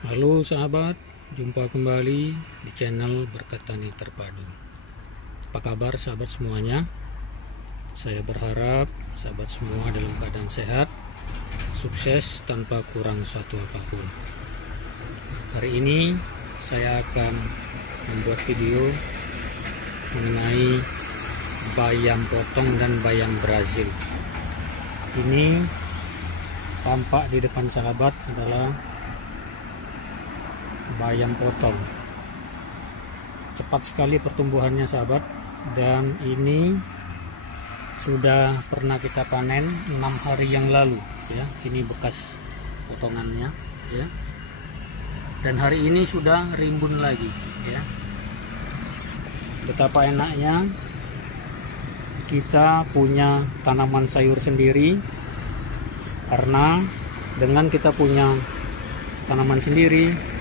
Halo sahabat, jumpa kembali di channel Berkat Tani Terpadu. Apa kabar sahabat semuanya? Saya berharap sahabat semua dalam keadaan sehat, sukses tanpa kurang satu apapun. Hari ini saya akan membuat video mengenai bayam potong dan bayam Brazil. Ini tampak di depan sahabat adalah bayam potong. Cepat sekali pertumbuhannya sahabat, dan ini sudah pernah kita panen 6 hari yang lalu ya. Ini bekas potongannya ya, dan hari ini sudah rimbun lagi ya. Betapa enaknya kita punya tanaman sayur sendiri, karena dengan kita punya tanaman sendiri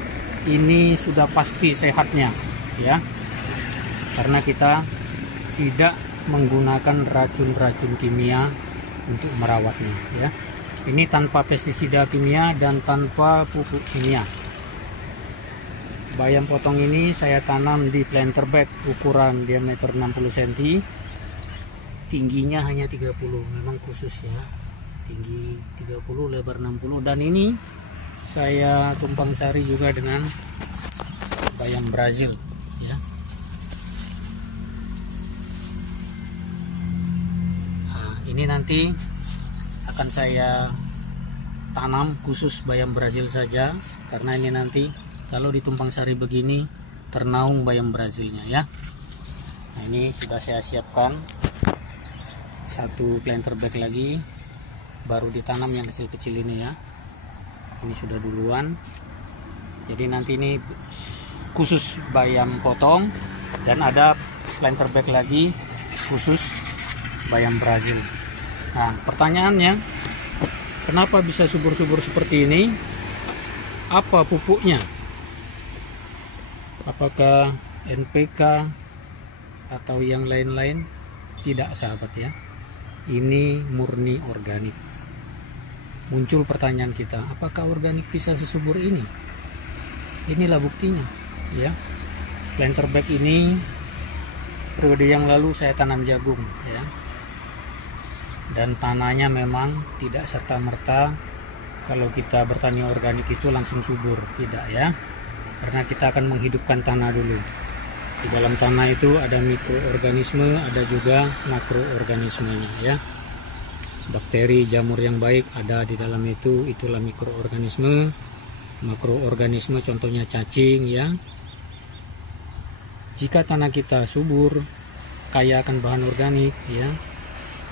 ini sudah pasti sehatnya ya, karena kita tidak menggunakan racun-racun kimia untuk merawatnya ya. Ini tanpa pestisida kimia dan tanpa pupuk kimia. Bayam potong ini saya tanam di planter bag ukuran diameter 60 cm, tingginya hanya 30, memang khusus ya, tinggi 30, lebar 60. Dan ini saya tumpang sari juga dengan bayam Brazil ya. Nah, ini nanti akan saya tanam khusus bayam Brazil saja, karena ini nanti kalau ditumpang sari begini ternaung bayam Brazilnya ya. Nah, ini sudah saya siapkan satu planter bag lagi, baru ditanam yang kecil-kecil ini ya. Ini sudah duluan, jadi nanti ini khusus bayam potong, dan ada planter bag lagi khusus bayam Brazil. Nah, pertanyaannya, kenapa bisa subur-subur seperti ini? Apa pupuknya? Apakah NPK atau yang lain-lain? Tidak sahabat ya, ini murni organik. Muncul pertanyaan kita, apakah organik bisa sesubur ini? Inilah buktinya ya. Planter bag ini periode yang lalu saya tanam jagung ya, dan tanahnya memang tidak serta-merta kalau kita bertani organik itu langsung subur, tidak ya, karena kita akan menghidupkan tanah dulu. Di dalam tanah itu ada mikroorganisme, ada juga makroorganismenya ya. Bakteri, jamur yang baik ada di dalam itu, itulah mikroorganisme. Makroorganisme contohnya cacing ya. Jika tanah kita subur, kaya akan bahan organik ya,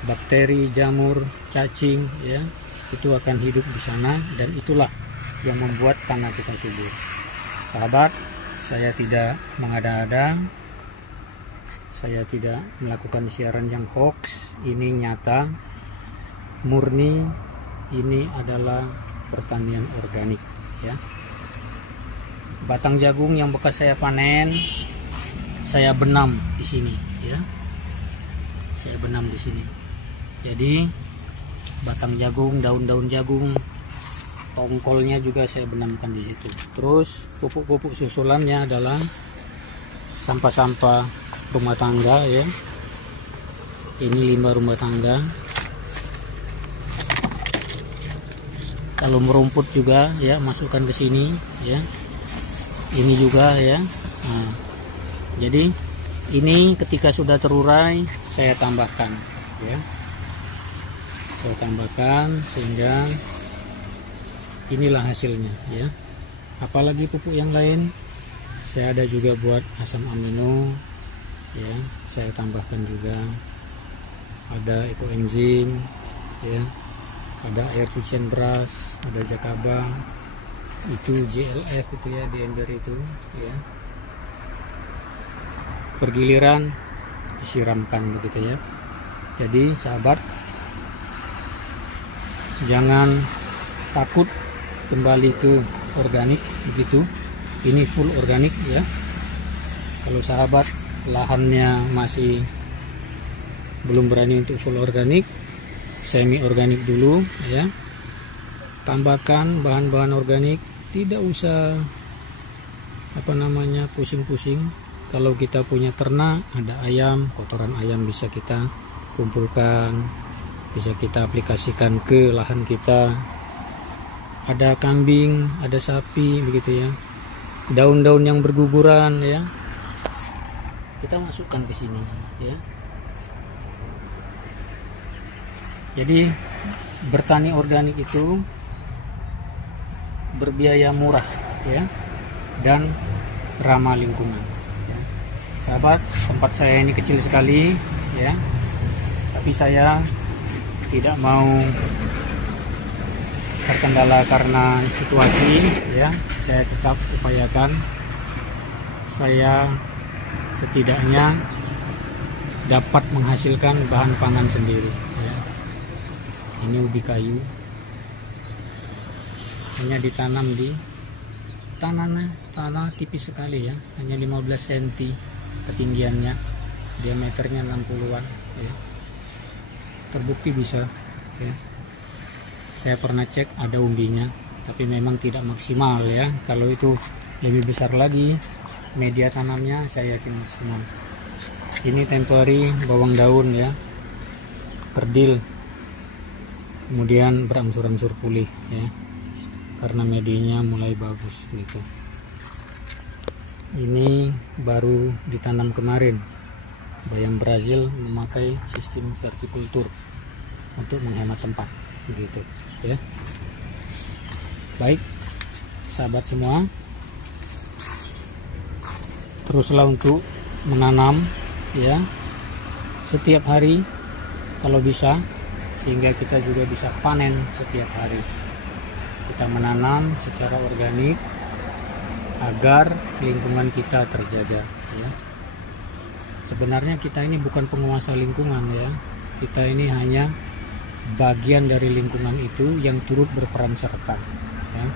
bakteri, jamur, cacing ya, itu akan hidup di sana, dan itulah yang membuat tanah kita subur. Sahabat, saya tidak mengada-ada, saya tidak melakukan siaran yang hoax, ini nyata, murni, ini adalah pertanian organik ya. Batang jagung yang bekas saya panen, saya benam di sini ya. Saya benam di sini. Jadi batang jagung, daun-daun jagung, tongkolnya juga saya benamkan di situ. Terus pupuk-pupuk susulannya adalah sampah-sampah rumah tangga ya. Ini limbah rumah tangga. Kalau merumput juga ya, masukkan ke sini ya. Ini juga ya. Nah, jadi ini ketika sudah terurai saya tambahkan ya. Saya tambahkan sehingga inilah hasilnya ya. Apalagi pupuk yang lain, saya ada juga buat asam amino ya, saya tambahkan juga. Ada ekoenzim ya, ada air cucian beras, ada jakaba, itu JLF itu ya, di ember itu ya. Pergiliran disiramkan begitu ya. Jadi sahabat, jangan takut kembali ke organik begitu. Ini full organik ya. Kalau sahabat lahannya masih belum berani untuk full organik, semi organik dulu ya. Tambahkan bahan-bahan organik tidak usah pusing-pusing. Kalau kita punya ternak, ada ayam, kotoran ayam bisa kita kumpulkan, bisa kita aplikasikan ke lahan kita. Ada kambing, ada sapi, begitu ya. Daun-daun yang berguguran ya, kita masukkan ke sini ya. Jadi bertani organik itu berbiaya murah ya, dan ramah lingkungan ya. Sahabat, tempat saya ini kecil sekali ya, tapi saya tidak mau terkendala karena situasi ya. Saya tetap upayakan saya setidaknya dapat menghasilkan bahan pangan sendiri ya. Ini ubi kayu, hanya ditanam di tanah tipis sekali ya, hanya 15 cm ketinggiannya, diameternya 60-an ya. Terbukti bisa ya. Saya pernah cek ada umbinya, tapi memang tidak maksimal ya. Kalau itu lebih besar lagi media tanamnya, saya yakin maksimal. Ini temporary bawang daun ya, kerdil, kemudian berangsur-angsur pulih ya, karena medianya mulai bagus gitu. Ini baru ditanam kemarin. Bayam Brazil memakai sistem vertikultur untuk menghemat tempat begitu ya. Baik sahabat semua, teruslah untuk menanam ya setiap hari kalau bisa, sehingga kita juga bisa panen setiap hari. Kita menanam secara organik agar lingkungan kita terjaga ya. Sebenarnya kita ini bukan penguasa lingkungan ya, kita ini hanya bagian dari lingkungan itu yang turut berperan serta ya.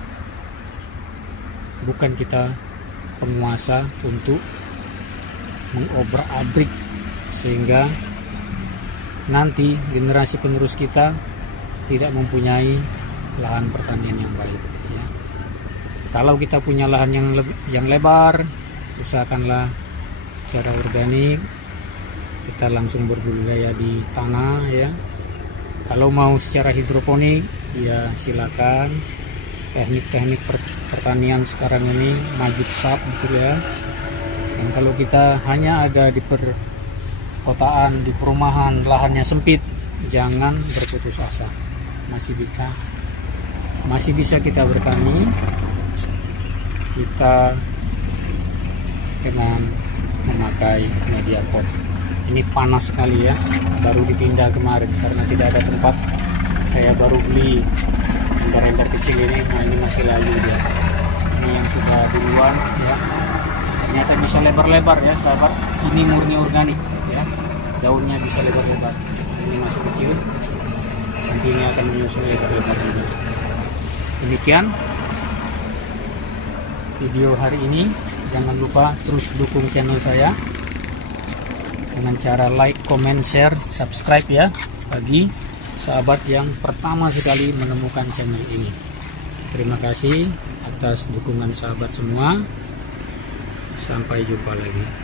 Bukan kita penguasa untuk mengobrak-abrik sehingga nanti generasi penerus kita tidak mempunyai lahan pertanian yang baik ya. Kalau kita punya lahan yang lebar, usahakanlah secara organik, kita langsung berbudidaya di tanah ya. Kalau mau secara hidroponik ya silakan. Teknik-teknik pertanian sekarang ini maju pesat gitu ya. Dan kalau kita hanya ada di perkotaan, di perumahan, lahannya sempit, jangan berputus asa. Masih bisa kita bertani, kita dengan memakai media pot. Ini panas sekali ya, baru dipindah kemarin karena tidak ada tempat. Saya baru beli ember-ember kecil ini, nah ini masih layu ya. Ini yang sudah duluan ya, ternyata bisa lebar-lebar ya sahabat. Ini murni organik ya, daunnya bisa lebar-lebar. Ini masih kecil, nanti ini akan menyusul lebar-lebar ini. Demikian video hari ini. Jangan lupa terus dukung channel saya dengan cara like, comment, share, subscribe ya, bagi sahabat yang pertama sekali menemukan channel ini. Terima kasih atas dukungan sahabat semua. Sampai jumpa lagi.